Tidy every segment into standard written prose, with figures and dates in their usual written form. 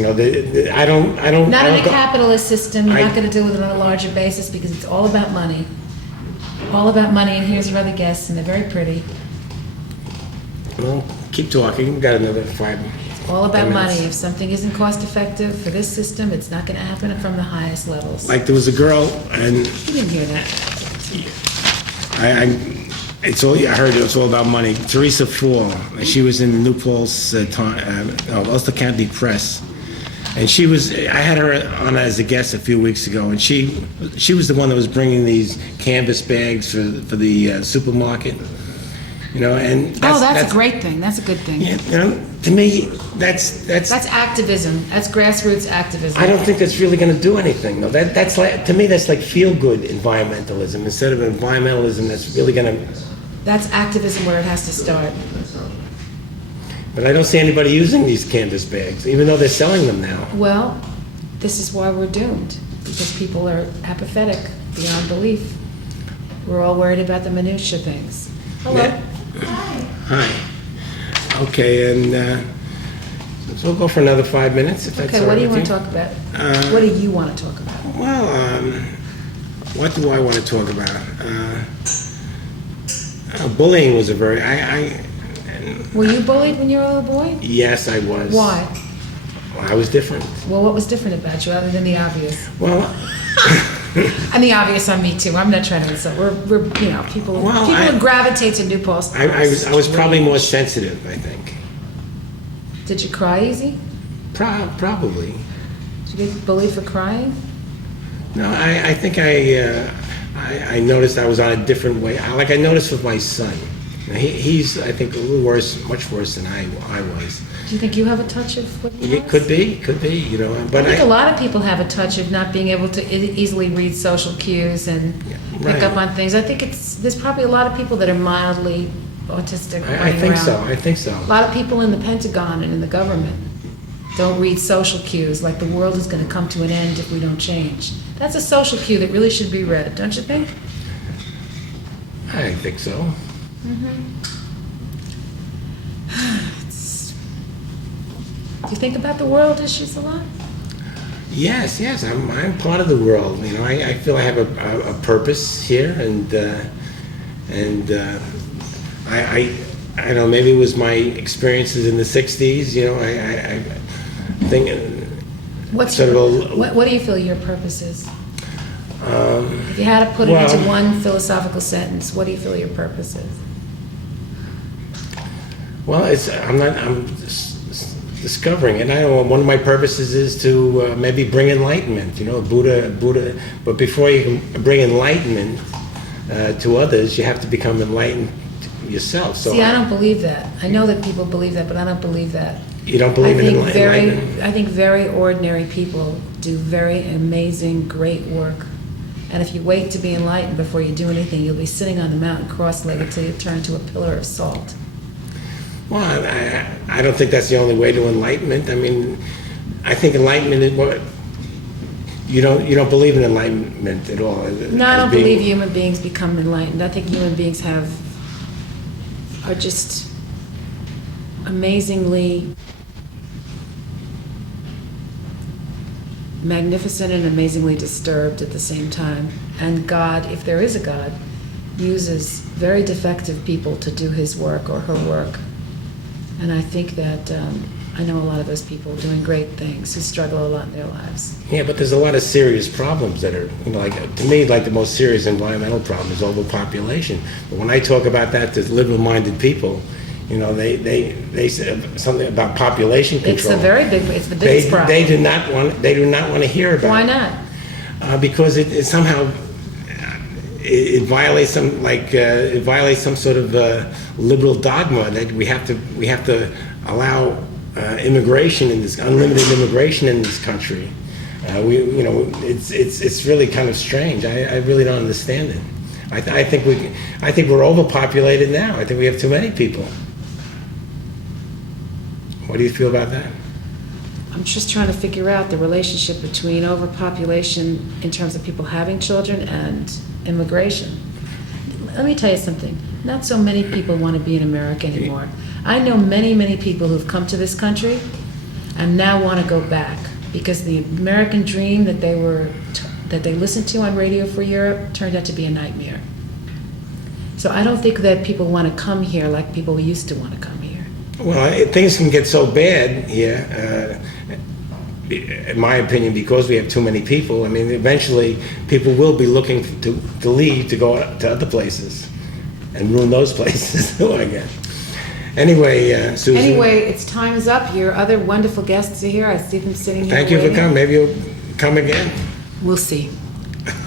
You know, I don't. Not in a capitalist system. You're not going to deal with it on a larger basis because it's all about money. All about money, and here's your other guests, and they're very pretty. Well, keep talking. We've got another 5 minutes. All about money. If something isn't cost effective for this system, it's not going to happen from the highest levels. Like there was a girl, and You didn't hear that. I heard it was all about money. Teresa Fall, she was in New Paltz, Ulster County Press, and I had her on as a guest a few weeks ago, and she was the one that was bringing these canvas bags for the supermarket. You know, and that's a great thing. That's a good thing. Yeah, you know, to me, that's activism. That's grassroots activism. I don't think that's really going to do anything, though. That's like, to me, that's like feel-good environmentalism instead of environmentalism that's really going to. That's activism where it has to start. But I don't see anybody using these canvas bags, even though they're selling them now. Well, this is why we're doomed, because people are apathetic beyond belief. We're all worried about the minutia things. Hello. Yeah. Hi. Okay, and so we'll go for another 5 minutes, if that's all right. Okay, what do you with want to talk about? What do you want to talk about? Well, what do I want to talk about? Bullying was a very... Were you bullied when you were a little boy? Yes, I was. Why? Well, I was different. Well, what was different about you other than the obvious? Well... And the obvious on me too. I'm not trying to insult. We're people who gravitate to New Paltz. I was probably more sensitive, I think. Did you cry easy? Probably. Did you get bullied for crying? No, I think I noticed I was on a different way. Like I noticed with my son. He's, I think, a little worse, much worse than I was. Do you think you have a touch of what he has? It could be, you know. But I think a lot of people have a touch of not being able to easily read social cues and pick up on things. I think there's probably a lot of people that are mildly autistic. I think so. A lot of people in the Pentagon and in the government don't read social cues, like the world is going to come to an end if we don't change. That's a social cue that really should be read, don't you think? I think so. Do you think about the world issues a lot? Yes. I'm part of the world. You know, I feel I have a purpose here, and I don't know. Maybe it was my experiences in the '60s. You know, I think. What do you feel your purpose is? If you had to put it into one philosophical sentence, what do you feel your purpose is? Well, I'm discovering it. I know one of my purposes is to maybe bring enlightenment. You know, Buddha. But before you can bring enlightenment to others, you have to become enlightened yourself. So see, I don't believe that. I know that people believe that, but I don't believe that. You don't believe in enlightenment? I think very ordinary people do very amazing, great work. And if you wait to be enlightened before you do anything, you'll be sitting on the mountain cross-legged till you turn to a pillar of salt. Well, I don't think that's the only way to enlightenment. I mean, I think enlightenment is what you don't believe in enlightenment at all. No, I don't believe human beings become enlightened. I think human beings are just amazingly magnificent and amazingly disturbed at the same time. And God, if there is a God, uses very defective people to do his work or her work. And I think that I know a lot of those people doing great things who struggle a lot in their lives. Yeah, but there's a lot of serious problems that are, you know, like, to me, like the most serious environmental problem is overpopulation. But when I talk about that to liberal-minded people, you know, they say something about population control. It's the biggest problem. They do not want to hear about it. Why not? Because it somehow it violates some sort of liberal dogma that we have to allow immigration in this unlimited immigration in this country. It's really kind of strange. I really don't understand it. I think we're overpopulated now. I think we have too many people. What do you feel about that? I'm just trying to figure out the relationship between overpopulation in terms of people having children and immigration. Let me tell you something. Not so many people want to be in America anymore. I know many, many people who've come to this country and now want to go back because the American dream that they listened to on Radio Free Europe turned out to be a nightmare. So I don't think that people want to come here like people used to want to come here. Well, things can get so bad here, in my opinion, because we have too many people. I mean, eventually people will be looking to leave to go to other places and ruin those places too, I guess. Anyway, Susan. Anyway, it's time is up. Your other wonderful guests are here. I see them sitting here. Thank you for waiting. coming. Maybe you'll come again. We'll see.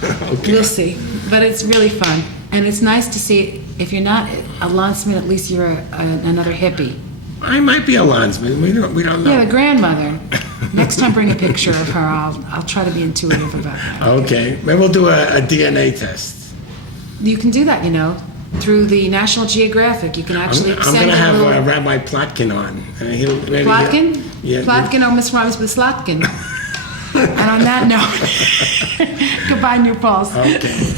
Okay. We'll see. But it's really fun. And it's nice to see, if you're not a Landsman, at least you're another hippie. I might be a Landsman. We don't know. Yeah, the grandmother. Next time bring a picture of her. I'll try to be intuitive about that. Okay. Maybe we'll do a DNA test. You can do that, through the National Geographic. You can actually I'm send going to a have little... Rabbi Plotkin on. Plotkin? Yeah. Plotkin almost rhymes with Slotkin. And on that note, goodbye, New Paltz. Okay.